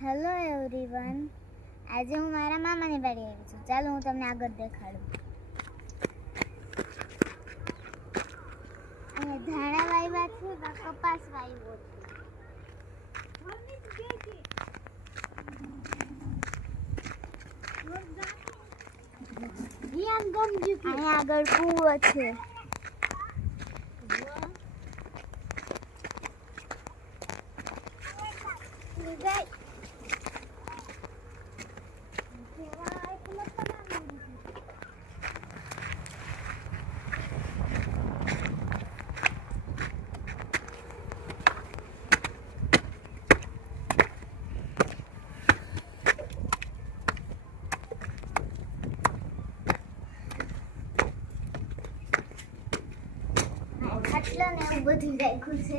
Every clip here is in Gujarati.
હેલો એવરીવન, આજે હું મારા મામાની બારી આવી છું. ચાલો હું તમને આગળ દેખાડું. અહીંયા ધાણા વાવ્યા છે, કપાસ વાવ્યો છે. અહીંયા આગળ કૂવો છે. ખાટલા ને એવું બધું રાખ્યું છે.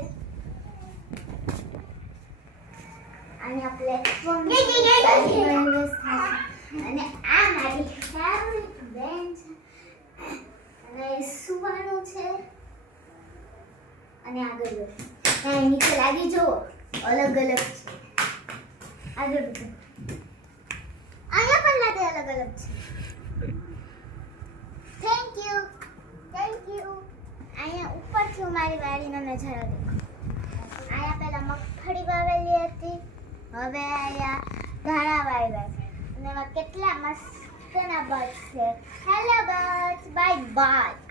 અહીંયા પ્લેટફોર્મ અને આ મારી ફેવરિટ બેન્ચ અને સુવાનું છે. અને આગળ નીચે લાગી જુઓ, અલગ અલગ છે. આગળ અહીંયા પણ લાગે અલગ અલગ છે. Thank you. અહીંયા ઉપરથી હું મારી વાડીનો નજારો દેખો. અહીંયા પહેલા મગફળી વાવેલી હતી, હવે અહીંયા ધાણા વાવ્યા છે. અને એમાં કેટલા મસ્તના બર્ડ્સ છે. Hello birds, bye bye.